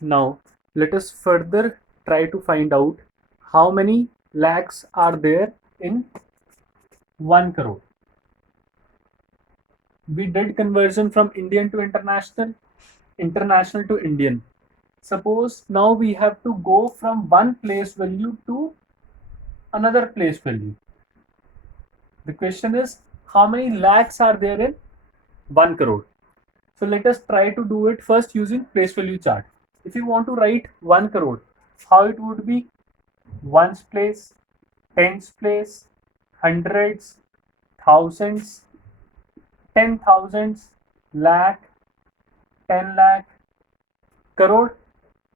Now, let us further try to find out how many lakhs are there in 1 crore. We did conversion from Indian to international, international to Indian. Suppose now we have to go from one place value to another place value. The question is, how many lakhs are there in 1 crore? So let us try to do it first using place value chart. If you want to write 1 crore, how it would be? Ones place, tens place, hundreds, thousands, 10,000s, lakh, 10 lakh, crore.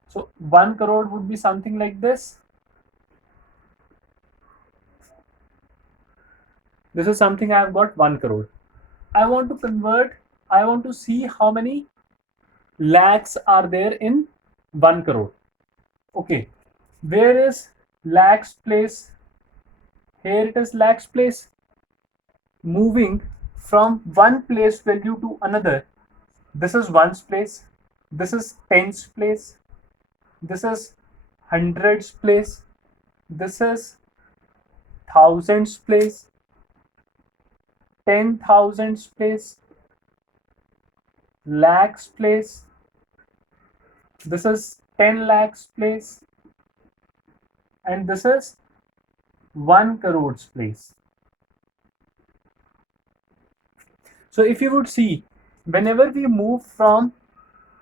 So 1 crore would be something like this. This is something I have got 1 crore. I want to convert, I want to see how many lakhs are there in 1 crore. Okay, where is lakhs place? Here it is lakhs place. Moving from one place value to another. This is ones place. This is tens place. This is hundreds place. This is thousands place. 10,000s place. Lakhs place. This is 10 lakhs place. And this is 1 crores place. So if you would see, whenever we move from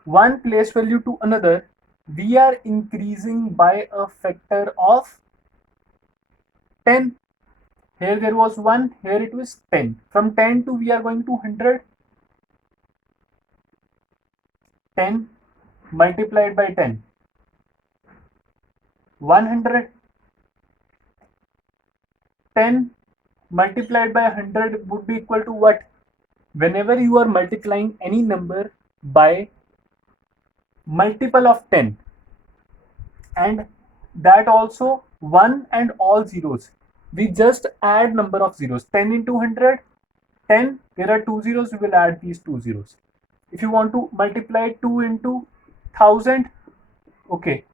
one place value to another, we are increasing by a factor of 10. Here there was 1, here it was 10. From 10 to we are going to 100. 10 multiplied by 10. 100. 10 multiplied by 100 would be equal to what? Whenever you are multiplying any number by multiple of 10, and that also 1 and all zeros, we just add number of zeros. 10 into 100, 10, there are 2 zeros, we will add these 2 zeros. If you want to multiply 2 into 1000, okay,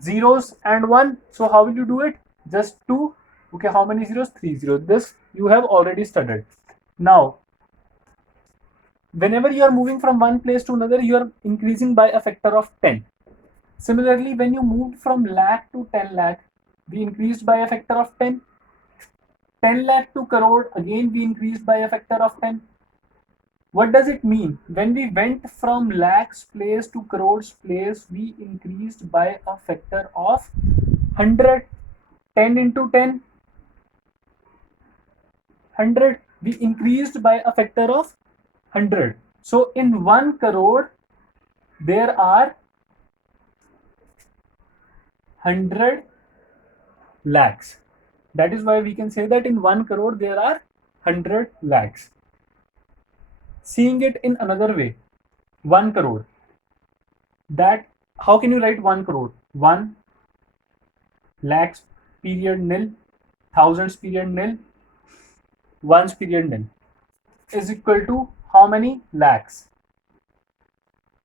zeros and 1, so how will you do it? Just 2. Okay, how many zeros? 3 zeros. This you have already studied. Now, whenever you are moving from one place to another, you are increasing by a factor of 10. Similarly, when you moved from lakh to 10 lakh, we increased by a factor of 10. 10 lakh to crore, again we increased by a factor of 10. What does it mean? When we went from lakhs place to crores place, we increased by a factor of 100. 10 into 10, 100. We increased by a factor of 100. So in 1 crore, there are 100 lakhs. That is why we can say that in 1 crore, there are 100 lakhs. Seeing it in another way, 1 crore. That, how can you write 1 crore? 1 lakhs period nil, thousands period nil, ones period nil is equal to how many lakhs?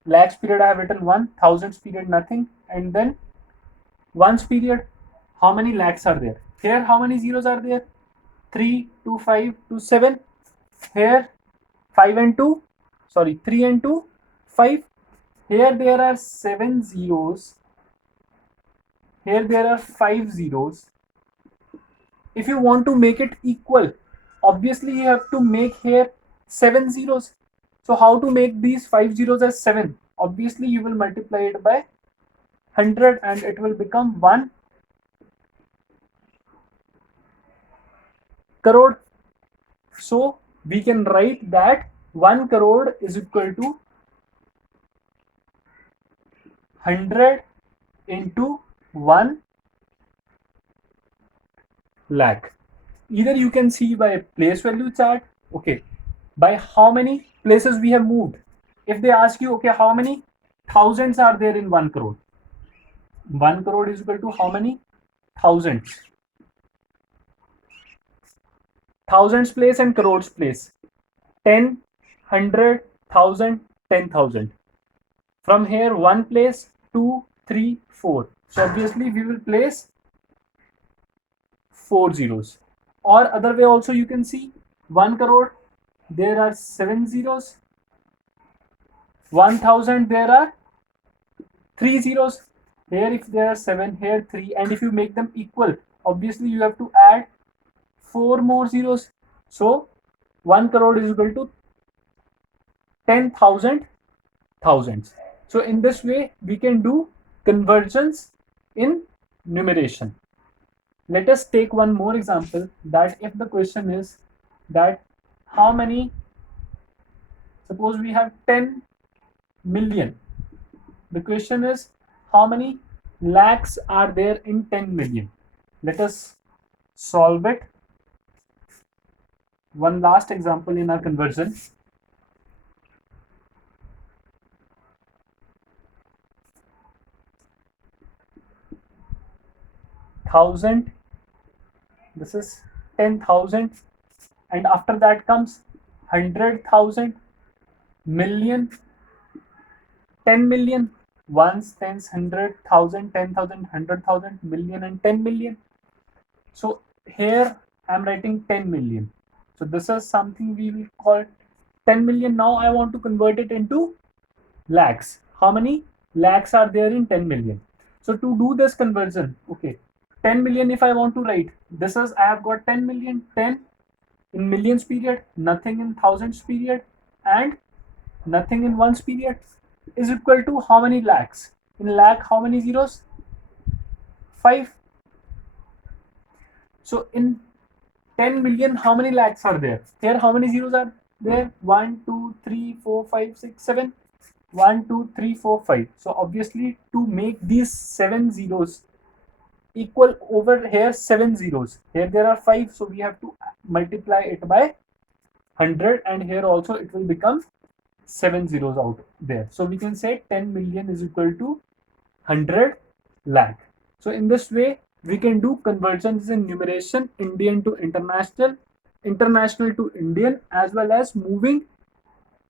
Lakhs period I have written 1, thousands period nothing, and then ones period, how many lakhs are there? Here how many zeros are there? 3, 2, 5, 2, 7. Here 5 and 2, sorry, 3 and 2, 5. Here there are 7 zeros. Here there are 5 zeros. If you want to make it equal, obviously you have to make here 7 zeros. So how to make these 5 zeros as 7? Obviously you will multiply it by 100 and it will become 1 crore. So we can write that 1 crore is equal to 100 into 1 lakh. Either you can see by place value chart, okay, by how many places we have moved. If they ask you, okay, how many thousands are there in 1 crore? 1 crore is equal to how many thousands? Thousands place and crores place. 10, 100, 1000, 10,000. From here, 1 place, 2, 3, 4. So obviously we will place 4 zeros. Or other way also you can see 1 crore, there are 7 zeros. 1000, there are 3 zeros. Here if there are 7, here 3, and if you make them equal, obviously you have to add 4 more zeros. So 1 crore is equal to 10,000 thousands. So in this way we can do conversions in numeration. Let us take one more example, that if the question is that how many, suppose we have 10 million. The question is how many lakhs are there in 10 million. Let us solve it. One last example in our conversion. Thousand, this is 10,000, and after that comes 100,000, million, 10 million, ones, tens, 100,000, 10,000, 100,000, million, and 10 million. So here I'm writing 10 million. So this is something we will call 10 million. Now I want to convert it into lakhs. How many lakhs are there in 10 million? So to do this conversion, okay, 10 million if I want to write, this is, I have got 10 million, 10 in millions period, nothing in thousands period, and nothing in ones period, is equal to how many lakhs? In lakh, how many zeros? 5. So in 10 million, how many lakhs are there? Here, how many zeros are there? 1, 2, 3, 4, 5, 6, 7. 1, 2, 3, 4, 5. So obviously to make these 7 zeros equal, over here 7 zeros, here there are 5, so we have to multiply it by 100, and here also it will become 7 zeros out there. So we can say 10 million is equal to 100 lakh. So in this way we can do conversions in numeration, Indian to international, international to Indian, as well as moving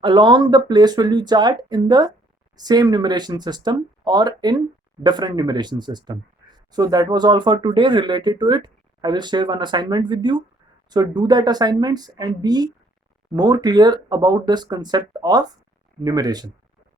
along the place value chart in the same numeration system or in different numeration system. So that was all for today related to it. I will share one assignment with you. So do that assignments and be more clear about this concept of numeration.